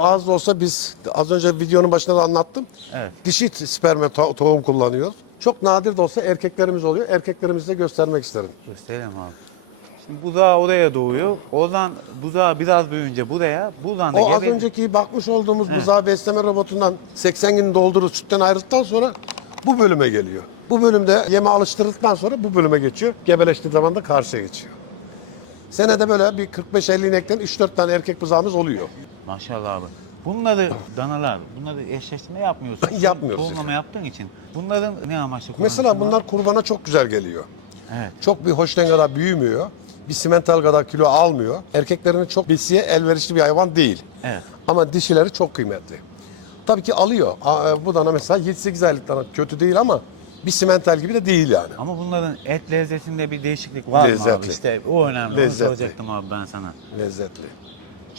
az da olsa biz az önce videonun başında da anlattım. Evet. Dişi sperme tohum kullanıyoruz. Çok nadir de olsa erkeklerimiz oluyor. Erkeklerimizi de göstermek isterim. Gösterelim abi. Şimdi buzağı oraya doğuyor. Oradan buzağı biraz büyüyünce buraya. Buradan da O az gebe... önceki bakmış olduğumuz buzağı besleme robotundan 80 gün doldurur sütten ayrıldıktan sonra bu bölüme geliyor. Bu bölümde yeme alıştırdıktan sonra bu bölüme geçiyor. Gebeleştiği zaman da karşıya geçiyor. Senede böyle bir 45-50 inekten 3-4 tane erkek buzağımız oluyor. Maşallah abi. Bunları danalar, bunları eşleştirme yapmıyorsun. Yapmıyoruz Tohumlama efendim. yaptığın için. Bunların ne amaçla Mesela kullanıyorsun? bunlar kurbana çok güzel geliyor. Evet. Çok bir hoşten kadar büyümüyor. Bir simental kadar kilo almıyor. Erkeklerini çok besiye elverişli bir hayvan değil. Evet. Ama dişileri çok kıymetli. Tabii ki alıyor. Bu dana mesela 7-8 aylık dana kötü değil ama bir simental gibi de değil yani. Ama bunların et lezzetinde bir değişiklik var mı abi? Lezzetli. İşte o önemli. Lezzetli. Onu soracaktım abi ben sana. Lezzetli.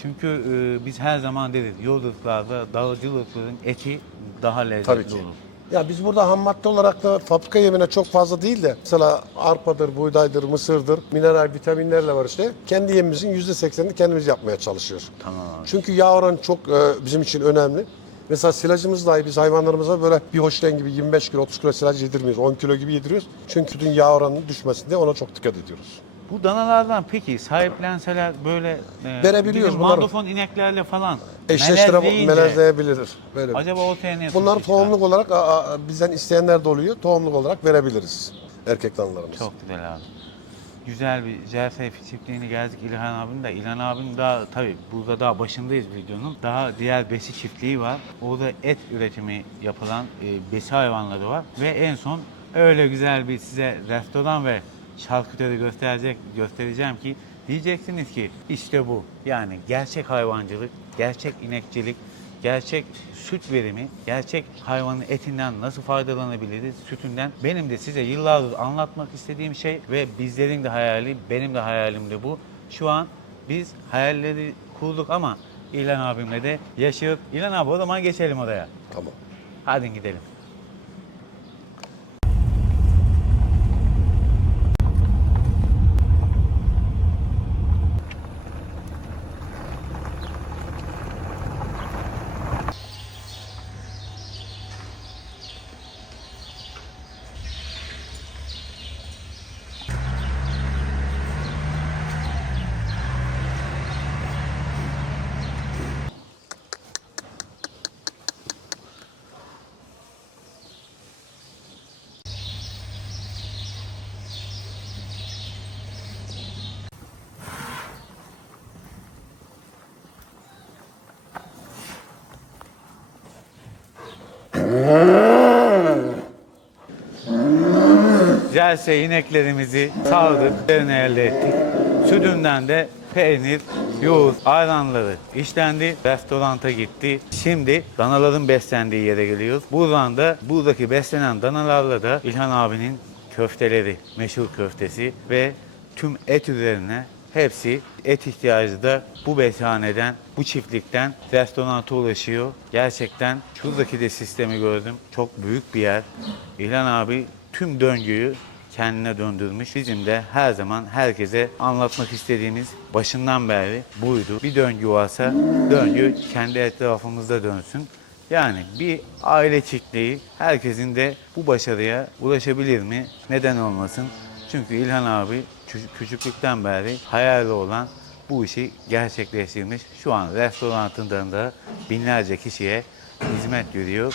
Çünkü biz her zaman deriz yolculuklarda dağcılıkların eti daha lezzetli Tabii ki. olur. Ya biz burada ham madde olarak da fabrika yemine çok fazla değil de mesela arpadır, buğdaydır, mısırdır, mineral, vitaminlerle var işte. Kendi yemimizin %80'ini kendimiz yapmaya çalışıyoruz. Tamam abi. Çünkü yağ oranı çok bizim için önemli. Mesela silajımız dahi biz hayvanlarımıza böyle bir hoşten gibi 25 kilo, 30 kilo silaj yedirmiyoruz. 10 kilo gibi yediriyoruz. Çünkü sütün yağ oranının düşmesin diye ona çok dikkat ediyoruz. Bu danalardan peki sahiplenseler böyle Verebiliyoruz bizim bunları. mandofon ineklerle falan Eşleştirip melezleyebilir. Böyle. acaba ortaya ne Bunlar sonuç çıkar? tohumluk olarak bizden isteyenler de oluyor. Tohumluk olarak verebiliriz erkek danalarımız. Çok güzel abi. Güzel bir jersey çiftliğini gezdik İlhan abinin de. İlhan abinin daha tabii burada daha başındayız videonun. Daha diğer besi çiftliği var. Orada et üretimi yapılan besi hayvanları var. Ve en son öyle güzel bir size restoran ve şarküteri göstereceğim ki diyeceksiniz ki işte bu. Yani gerçek hayvancılık, gerçek inekçilik, gerçek süt verimi, gerçek hayvanın etinden nasıl faydalanabiliriz, sütünden. Benim de size yıllardır anlatmak istediğim şey ve bizlerin de hayali, benim de hayalim de bu. Şu an biz hayalleri kurduk ama İlhan abimle de yaşıyoruz. İlhan abi o zaman geçelim oraya. Tamam. Hadi gidelim. Jersey ineklerimizi sağdık, üzerine elde ettik. Sütünden de peynir, yoğurt, ayranları işlendi. Restoranta gitti. Şimdi danaların beslendiği yere geliyoruz. Buradan da buradaki beslenen danalarla da İlhan abinin köfteleri, meşhur köftesi ve tüm et üzerine hepsi et ihtiyacı da bu beshaneden, bu çiftlikten restoranta ulaşıyor. Gerçekten şuradaki de sistemi gördüm. Çok büyük bir yer. İlhan abi tüm döngüyü kendine döndürmüş. Bizim de her zaman herkese anlatmak istediğimiz başından beri buydu. Bir döngü varsa döngü kendi etrafımızda dönsün. Yani bir aile çiftliği herkesin de bu başarıya ulaşabilir mi? Neden olmasın? Çünkü İlhan abi küçüklükten beri hayali olan bu işi gerçekleştirmiş. Şu an restoranından da binlerce kişiye hizmet veriyor.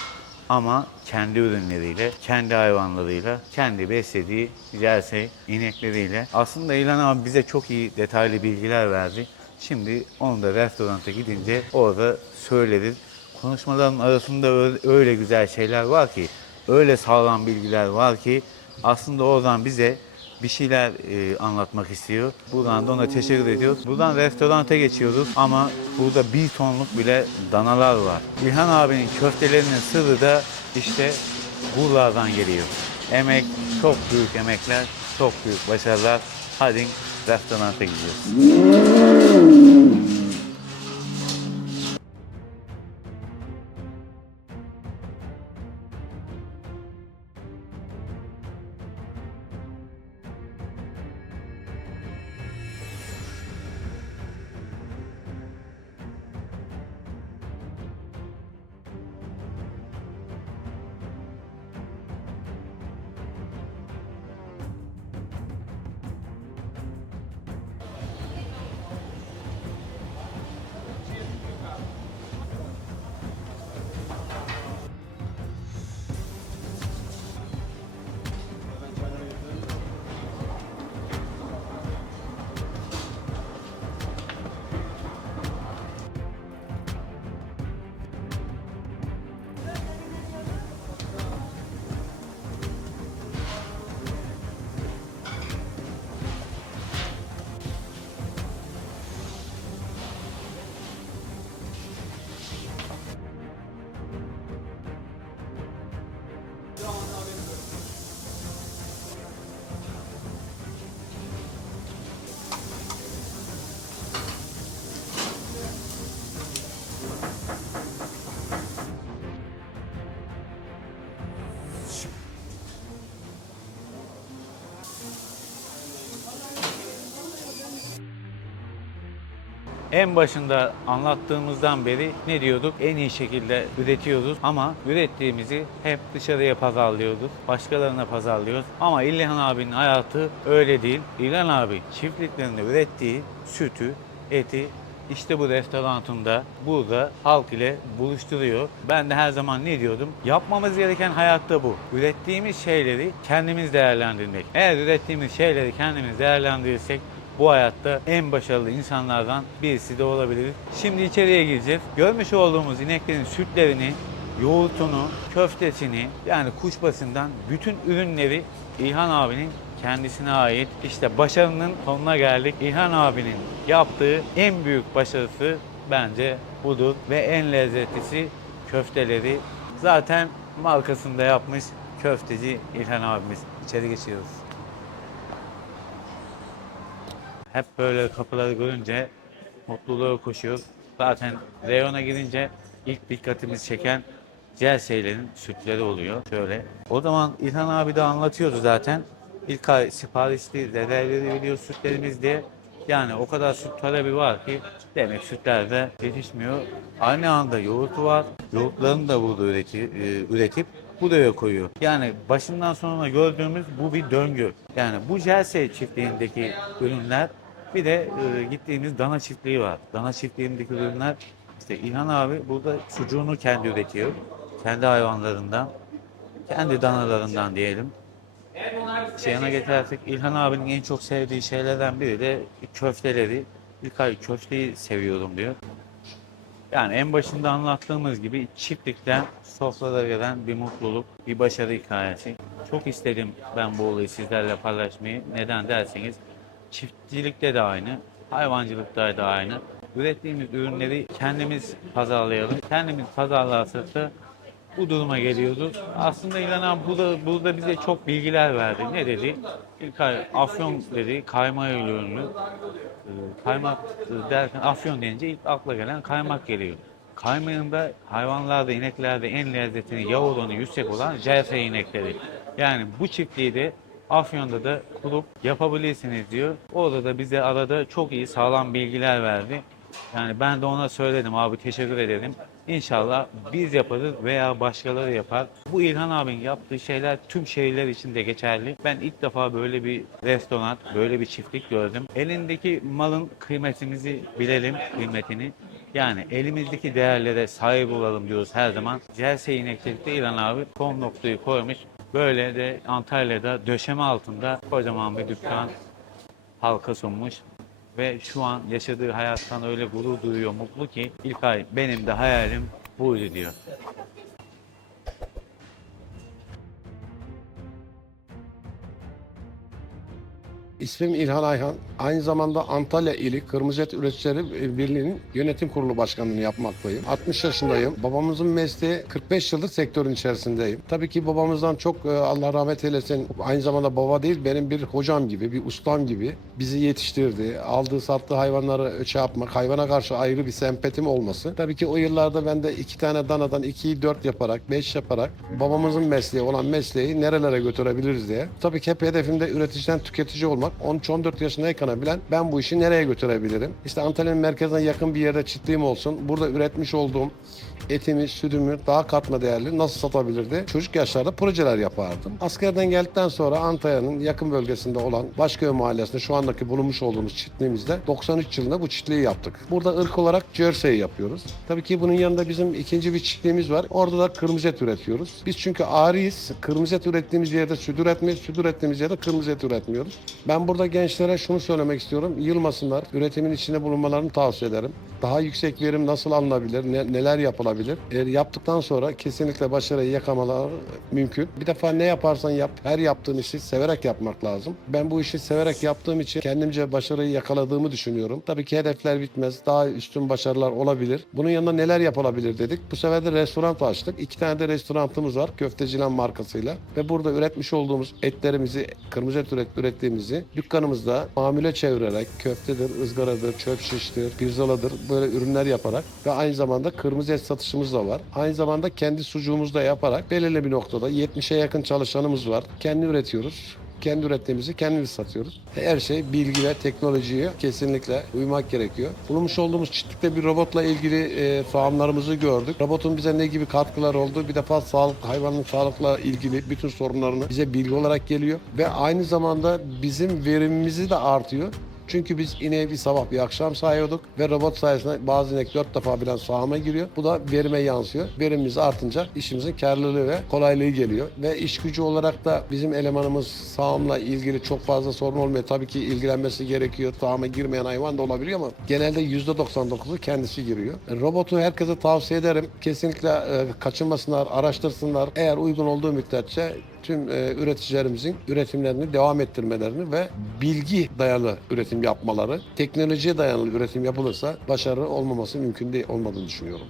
Ama kendi ürünleriyle, kendi hayvanlarıyla, kendi beslediği jersey inekleriyle. Aslında İlhan abi bize çok iyi detaylı bilgiler verdi. Şimdi onu da restoranta gidince orada söyleriz. Konuşmaların arasında öyle güzel şeyler var ki, öyle sağlam bilgiler var ki aslında oradan bize bir şeyler anlatmak istiyor. Buradan da ona teşekkür ediyoruz. Buradan restoranta geçiyoruz ama burada 1 tonluk bile danalar var. İlhan abinin köftelerinin sırrı da işte buralardan geliyor. Emek, çok büyük emekler, çok büyük başarılar. Hadi restoranta gidiyoruz. En başında anlattığımızdan beri ne diyorduk? En iyi şekilde üretiyoruz ama ürettiğimizi hep dışarıya pazarlıyoruz. Başkalarına pazarlıyoruz. Ama İlhan abinin hayatı öyle değil. İlhan abi çiftliklerinde ürettiği sütü, eti işte bu restoranında burada halk ile buluşturuyor. Ben de her zaman ne diyordum? Yapmamız gereken hayatta bu. Ürettiğimiz şeyleri kendimiz değerlendirmek. Eğer ürettiğimiz şeyleri kendimiz değerlendirirsek bu hayatta en başarılı insanlardan birisi de olabiliriz. Şimdi içeriye gireceğiz. Görmüş olduğumuz ineklerin sütlerini, yoğurtunu, köftesini yani kuşbaşından bütün ürünleri İlhan abinin kendisine ait. İşte başarının sonuna geldik. İlhan abinin yaptığı en büyük başarısı bence budur ve en lezzetlisi köfteleri. Zaten markasında yapmış köfteci İlhan abimiz. İçeri geçiyoruz. Hep böyle kapıları görünce mutluluğa koşuyoruz. Zaten reyona girince ilk dikkatimizi çeken Celseylerin sütleri oluyor. Şöyle. O zaman İlhan abi de anlatıyordu zaten. İlk ay siparişli dedeleri veriyor sütlerimiz diye. Yani o kadar süt talebi var ki demek sütler de yetişmiyor. Aynı anda yoğurtu var. Yoğurtlarını da burada üretip buraya koyuyor. Yani başından sonuna gördüğümüz bu bir döngü. Yani bu Jersey çiftliğindeki ürünler bir de gittiğimiz dana çiftliği var. Dana çiftliğindeki ürünler işte İlhan abi burada sucuğunu kendi üretiyor. Kendi hayvanlarından, kendi danalarından diyelim. Yana getirersek İlhan abinin en çok sevdiği şeylerden biri de köfteleri. İlkay köfteyi seviyorum diyor. Yani en başında anlattığımız gibi çiftlikten sofralara gelen bir mutluluk, bir başarı hikayesi. Çok istedim ben bu olayı sizlerle paylaşmayı. Neden derseniz çiftçilikte de aynı, hayvancılıkta da aynı. Ürettiğimiz ürünleri kendimiz pazarlayalım. Kendimiz pazarlarsak da bu duruma geliyordu. Aslında İlhan abi burada bize çok bilgiler verdi. Ne dedi? İlkay afyon dedi, kaymağı ürünlü. Kaymak derken afyon denince ilk akla gelen kaymak geliyor. Kaymağın da hayvanlarda, ineklerde en lezzetini, yağ oranı yüksek olan Jersey inekleri. Yani bu çiftliği de Afyon'da da kurup yapabilirsiniz diyor. Orada da bize arada çok iyi sağlam bilgiler verdi. Yani ben de ona söyledim abi teşekkür ederim. İnşallah biz yaparız veya başkaları yapar. Bu İlhan abinin yaptığı şeyler tüm şehirler için de geçerli. Ben ilk defa böyle bir restoran, böyle bir çiftlik gördüm. Elindeki malın kıymetimizi bilelim, kıymetini. Yani elimizdeki değerlere sahip olalım diyoruz her zaman. Jersey inekçilikte İlhan abi son noktayı koymuş. Böyle de Antalya'da döşeme altında kocaman bir dükkan halka sunmuş. Ve şu an yaşadığı hayattan öyle gurur duyuyor, mutlu ki İlkay benim de hayalim buydu diyor. İsmim İlhan Ayhan. Aynı zamanda Antalya İli Kırmızı Et Üreticileri Birliği'nin yönetim kurulu başkanlığını yapmaktayım. 60 yaşındayım. Babamızın mesleği 45 yıldır sektörün içerisindeyim. Tabii ki babamızdan çok Allah rahmet eylesin. Aynı zamanda baba değil benim bir hocam gibi, bir ustam gibi bizi yetiştirdi. Aldığı sattığı hayvanları yapmak, hayvana karşı ayrı bir sempatim olması. Tabii ki o yıllarda ben de 2 tane danadan 2'yi 4 yaparak, 5 yaparak babamızın mesleği olan mesleği nerelere götürebiliriz diye. Tabii ki hep hedefimde üreticiden tüketici olmak. 13-14 yaşındayken bilen ben bu işi nereye götürebilirim? İşte Antalya'nın merkezine yakın bir yerde çiftliğim olsun. Burada üretmiş olduğum etimi, sütümü daha katma değerli nasıl satabilirdi? Çocuk yaşlarda projeler yapardım. Askerden geldikten sonra Antalya'nın yakın bölgesinde olan Başköy Mahallesi'nde şu andaki bulunmuş olduğumuz çiftliğimizde 93 yılında bu çiftliği yaptık. Burada ırk olarak Jersey yapıyoruz. Tabii ki bunun yanında bizim ikinci bir çiftliğimiz var. Orada da kırmızı et üretiyoruz. Biz çünkü ariyiz. Kırmızı et ürettiğimiz yerde süt üretmeyiz. Süt ürettiğimiz yerde kırmızı et üretmiyoruz. Ben burada gençlere şunu söylemek istiyorum. Yılmasınlar. Üretimin içinde bulunmalarını tavsiye ederim. Daha yüksek verim nasıl alınabilir? Neler yapılabilir? Yaptıktan sonra kesinlikle başarıyı yakamaları mümkün. Bir defa ne yaparsan yap, her yaptığın işi severek yapmak lazım. Ben bu işi severek yaptığım için kendimce başarıyı yakaladığımı düşünüyorum. Tabii ki hedefler bitmez. Daha üstün başarılar olabilir. Bunun yanında neler yapılabilir dedik. Bu sefer de restoran açtık. 2 tane de restoranımız var. Köftecilan markasıyla. Ve burada üretmiş olduğumuz etlerimizi, kırmızı et ürettiğimizi dükkanımızda mamule çevirerek köftedir, ızgaradır, çöp şiştir, pirzoladır böyle ürünler yaparak ve aynı zamanda kırmızı et satışımız da var. Aynı zamanda kendi sucuğumuzu da yaparak belirli bir noktada 70'e yakın çalışanımız var. Kendi üretiyoruz. kendi ürettiğimizi kendimiz satıyoruz. Her şey bilgi ve teknolojiye kesinlikle uymak gerekiyor. Bulunmuş olduğumuz çiftlikte bir robotla ilgili fahamlarımızı gördük. Robotun bize ne gibi katkılar oldu? Bir defa hayvanın sağlıkla ilgili bütün sorunlarını bize bilgi olarak geliyor ve aynı zamanda bizim verimimizi de artıyor. Çünkü biz ineği bir sabah bir akşam sağıyorduk ve robot sayesinde bazı inek 4 defa birden sağıma giriyor. Bu da verime yansıyor. Verimimiz artınca işimizin karlılığı ve kolaylığı geliyor. Ve iş gücü olarak da bizim elemanımız sağımla ilgili çok fazla sorun olmuyor. Tabii ki ilgilenmesi gerekiyor. Sağıma girmeyen hayvan da olabiliyor ama genelde %99'u kendisi giriyor. Robotu herkese tavsiye ederim. Kesinlikle kaçınmasınlar, araştırsınlar. Eğer uygun olduğu müddetçe tüm üreticilerimizin üretimlerini devam ettirmelerini ve bilgi dayalı üretim yapmaları, teknolojiye dayalı üretim yapılırsa başarı olmaması mümkün değil olmadığını düşünüyorum.